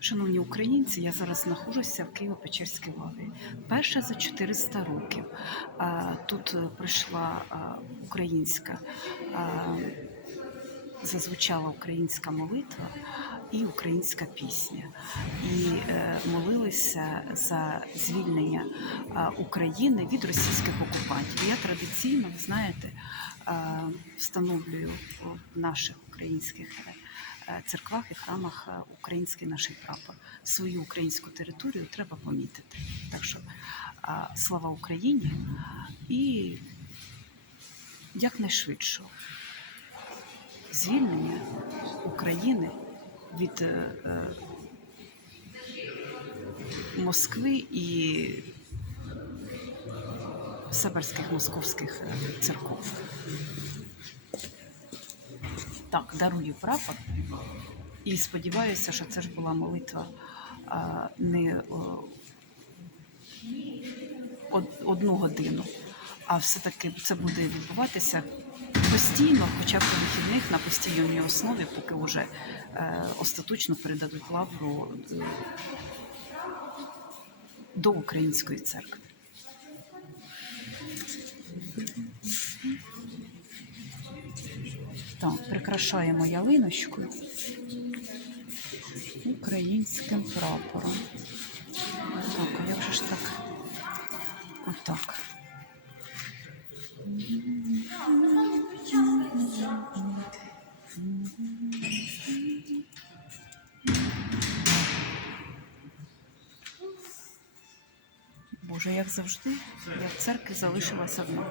Шановні українці, я зараз знаходжуся в Києво-Печерській лаві. Перша за 400 років. Тут е, прийшла українська, зазвучала українська молитва і українська пісня. І е, молилися за звільнення України від російських окупантів. Я традиційно, ви знаєте, встановлюю наших українських церквах і храмах е, український наш прапор. Свою українську територію треба помітити. Так що слава Україні і якнайшвидшого звільнення України від е, е, Москви і сибирських московських е, церков. Так, дарую прапор. І сподіваюся, що це ж була молитва а, не о, одну годину, а все-таки це буде відбуватися постійно, хоча б по вихідних на постійній основі, поки вже е, остаточно передадуть лавру е, до української церкви. Так, прикрашаємо ялиночкою українським прапором. Так, а як же ж так? Отак. Боже, як завжди, я в церкві залишилась одна.